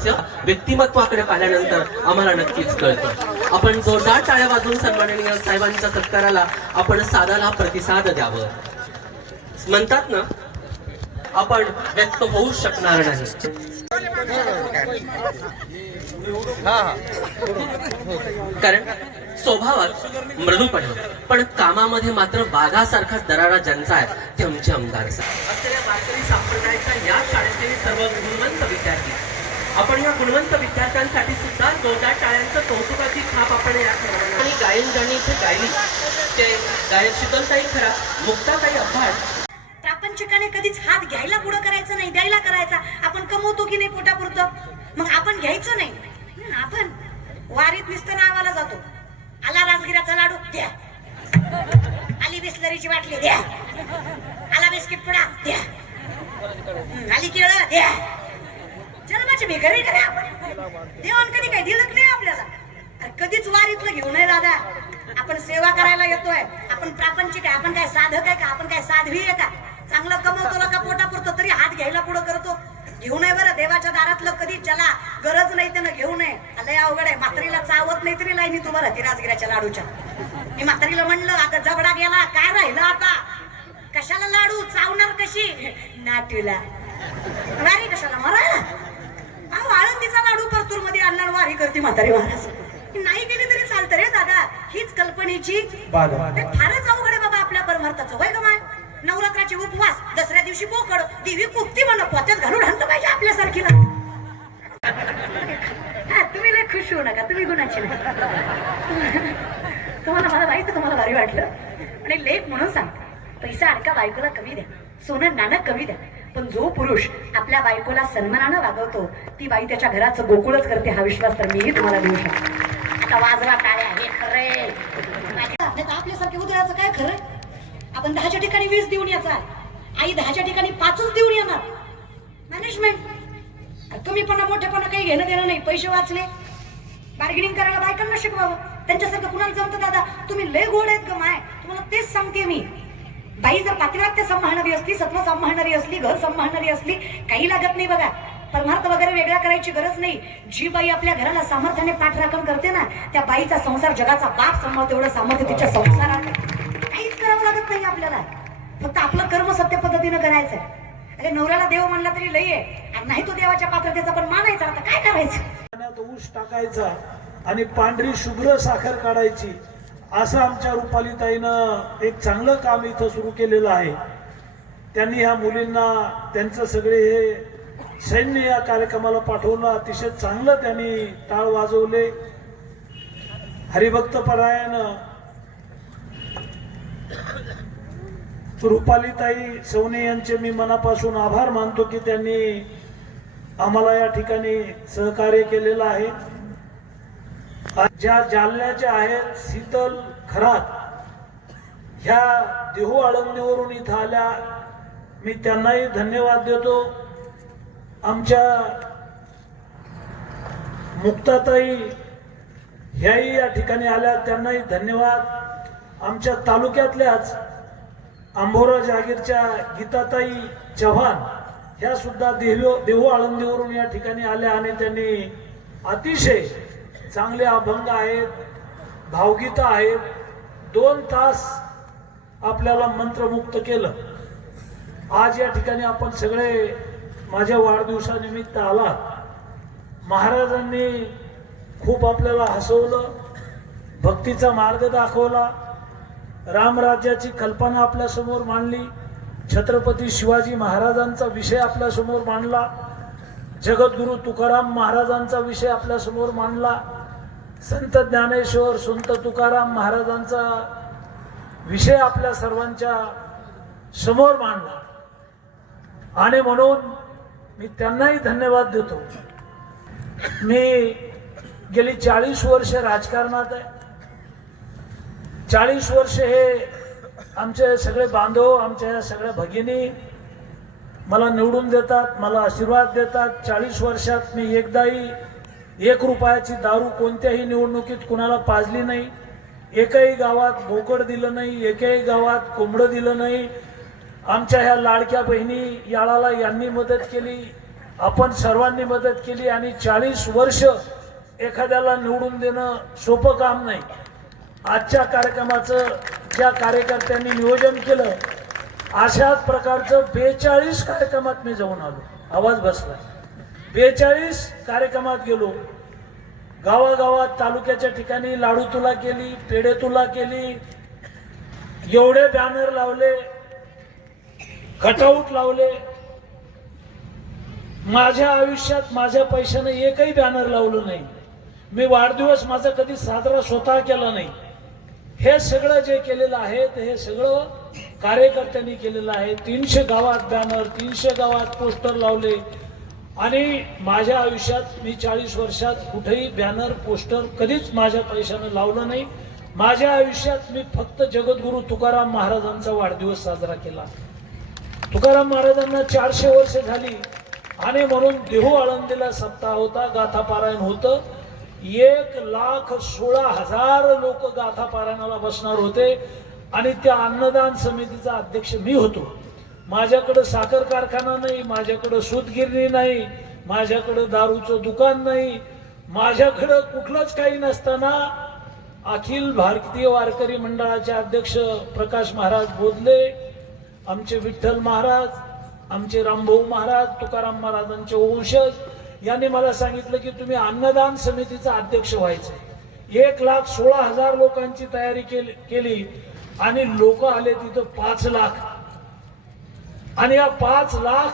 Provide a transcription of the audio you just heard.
रहस्य व्यक्तिमत्वाकडे पाहिल्यानंतर आम्हाला नक्कीच कळतं। आपण जोरदार टाळ्या वाजवून सन्माननीय साहेबांच्या सत्काराला आपण साधाला प्रतिसाद द्यावं। म्हणतात ना, आपण व्यक्त होऊ शकणार नाही, कारण स्वभावात मृदूपणे पण कामामध्ये मात्र वाघासारखाच दरारा ज्यांचा आहे ते आमचे आमदार असलेल्या वारकरी संप्रदायाच्या या शाळेतील सर्व गुणवंत विद्यार्थी, आपण या गुणवंत विद्यार्थ्यांसाठी सुद्धा जोरदार टाळ्यांचं कौतुकाची थाप आपण या आणि गायन ज्यांनी इथे गायली ते गायक शीतलताई खरा, मुक्ताताई आव्हाड। प्रापंचिकाने कधीच हात घ्यायला पुढं करायचं नाही, द्यायला करायचा। आपण कमवतो की नाही पोटापुरतं, मग आपण घ्यायचं नाही। आपण वारीत नुसतं नावाला जातो, आला राजगिराचा लाडू द्या, आली बिस्लरीची बाटली द्या, आला बिस्किट पुडा द्या, आली केळं द्या। जन्माची भिकारी करे आपण, देवान कधी काही दिलं नाही आपल्याला। कधीच वारीतलं घेऊ नये दादा, आपण सेवा करायला येतोय, आपण प्रापंचिक आहे, आपण काय साधक आहे का, आपण काय साध्वी आहे का? चांगलं कमवतो का पोटापुरतं तरी हात घ्यायला पुढं करतो, घेऊ नये बरं। देवाच्या दारातलं कधी ज्याला गरज नाही त्यानं घेऊ नये। लय अवघड आहे, म्हातारीला चावत नाही तरी लाईनी तू बरं ती राजगिराच्या लाडूच्या। मी म्हातारीला म्हणलं, आता जबडा गेला काय राहिलं आता, कशाला लाडू चावणार कशी नाटीला, वारी कशाला मरायला। अहो आळंदीचा लाडू परतूर मध्ये आणणार वारी करते म्हातारी महाराज, नाही गेली तरी चालतं रे दादा। हीच कल्पनेची फारच अवघड आहे बाबा आपल्या परमार्थाचं, होय का माय? नवरात्राचे उपवास, दसऱ्या दिवशी बोकड, देवी कुप्ती म्हणून पोत्यात घालून आणलं पाहिजे आपल्यासारखीला। तुम्ही लय खुश होऊ नका, तुम्ही गुणाची नाही। तुम्हाला मला माहिती, तुम्हाला भारी वाटलं आणि लेख म्हणून सांगता, पैसा अडका बायकोला कमी द्या, सोनं नाणं कमी द्या, पण जो पुरुष आपल्या बायकोला सन्मानानं वागवतो ती बाई त्याच्या घराचं गोकुळच करते, हा विश्वास तर मीही तुम्हाला देऊ शकतो। आता वाजवा टाळ्या, हे खरंय। आपल्यासारखे उदयाचं काय खरं? आपण 10च्या ठिकाणी 20 देऊन याचा, आई 10च्या ठिकाणी 5च देऊन येणार। मॅनेजमेंट तुम्हीपणा मोठेपणा काही घेणं देणं नाही, पैसे वाचले, बार्गेनिंग करायला बायकांना शिकवावं, त्यांच्यासारखं कुणाला जमतं दादा? तुम्ही लय गोड आहेत ग माय, तुम्हाला तेच सांगते मी। बाई जर पातिव्रत्य सांभाळणारी असली, सत्व सांभाळणारी असली, घर सांभाळणारी असली, काही लागत नाही बघा। परमार्थ वगैरे वेगळा करायची गरज नाही। जी बाई आपल्या घराला सामर्थ्याने पाठराखण करते ना, त्या बाईचा संसार जगाचा बाप सांभाळतो एवढं सामर्थ्य तिच्या संसारात काहीच करावं लागत नाही आपल्याला, फक्त आपलं कर्म सत्य पद्धतीनं करायचंय। अरे नवऱ्याला देव म्हणला तरी लई आहे, नाही तो देवाच्या पात्रतेचा पण मानायचा, आता काय करायचं? ऊस टाकायचा आणि पांढरी शुभ्र साखर काढायची, असं आमच्या रुपालीताईनं एक चांगलं काम इथं सुरू केलेलं आहे। त्यांनी ह्या मुलींना त्यांचं सगळे हे सैन्य या कार्यक्रमाला पाठवलं, अतिशय चांगलं त्यांनी टाळ वाजवले। हरिभक्त परायण रुपालीताई सवने यांचे मी मनापासून आभार मानतो की त्यांनी आम्हाला या ठिकाणी सहकार्य केलेलं आहे। ज्या जालन्याच्या आहेत शीतल खरात, ह्या देहू आळंदीवरून इथं आल्या, मी त्यांनाही धन्यवाद देतो। आमच्या मुक्ताताई ह्याही या ठिकाणी आल्या, त्यांनाही धन्यवाद। आमच्या तालुक्यातल्याच अंभोरा जागीरच्या गीताताई चव्हाण ह्या सुद्धा देहू आळंदीवरून या ठिकाणी आल्या आणि त्यांनी अतिशय चांगले अभंग आहेत, भावगीतं आहेत, 2 तास आपल्याला मंत्रमुक्त केलं। आज या ठिकाणी आपण सगळे माझ्या वाढदिवसानिमित्त आलात। महाराजांनी खूप आपल्याला हसवलं, भक्तीचा मार्ग दाखवला, रामराज्याची कल्पना आपल्या समोर मांडली, छत्रपती शिवाजी महाराजांचा विषय आपल्या समोर मांडला, जगद्गुरु तुकाराम महाराजांचा विषय आपल्या समोर मांडला, संत ज्ञानेश्वर संत तुकाराम महाराजांचा विषय आपल्या सर्वांच्या समोर मांडला। आणि म्हणून मी त्यांनाही धन्यवाद देतो। मी गेली 40 वर्ष राजकारणात आहे। 40 वर्ष हे आमचे सगळे बांधव, आमच्या सगळ्या भगिनी मला निवडून देतात, मला आशीर्वाद देतात। 40 वर्षात मी एकदाही 1 रुपयाची दारू कोणत्याही निवडणुकीत कुणाला पाजली नाही, एकही गावात बोकड दिलं नाही, एकही गावात कोंबडं दिलं नाही। आमच्या ह्या लाडक्या बहिणी याळाला यांनी मदत केली, आपण सर्वांनी मदत केली आणि 40 वर्ष एखाद्याला निवडून देणं सोपं काम नाही. आजच्या कार्यक्रमाचं ज्या कार्यकर्त्यांनी नियोजन केलं अशाच प्रकारचं 42 कार्यक्रमात मी जाऊन आलो. आवाज बसला. 42 कार्यक्रमात गेलो. गावागावात तालुक्याच्या ठिकाणी लाडू तुला केली, पेढे तुला केली, एवढे बॅनर लावले, कटआउट लावले. माझ्या आयुष्यात माझ्या पैशाने एकही बॅनर लावलं नाही. मी वाढदिवस माझा कधी साजरा स्वतः केला नाही. हे सगळं जे केलेलं आहे हे सगळं कार्यकर्त्यांनी केलेलं आहे. 300 गावात बॅनर, 300 गावात पोस्टर लावले आणि माझ्या आयुष्यात मी 40 वर्षात कुठेही बॅनर पोस्टर कधीच माझ्या पैशाने लावलं नाही. माझ्या आयुष्यात मी फक्त जगद्गुरु तुकाराम महाराजांचा वाढदिवस साजरा केला. तुकाराम महाराजांना 400 वर्ष झाली आणि म्हणून देहू आळंदीला सप्ताह होता, गाथा पारायण होतं. 1,16,000 लोक गाथा पारायणाला बसणार होते आणि त्या अन्नदान समितीचा अध्यक्ष मी होतो. माझ्याकडे साखर कारखाना नाही, माझ्याकडे सूतगिरणी नाही, माझ्याकडे दारूचं दुकान नाही, माझ्याकडे कुठलंच काही नसताना अखिल भारतीय वारकरी मंडळाचे अध्यक्ष प्रकाश महाराज बोधले, आमचे विठ्ठल महाराज, आमचे रामभाऊ महाराज, तुकाराम महाराजांचे वंशज यांनी मला सांगितलं की तुम्ही अन्नदान समितीचा अध्यक्ष व्हायचं. 1,16,000 लोकांची तयारी केली आणि लोक आले तिथं 5 लाख आणि या 5 लाख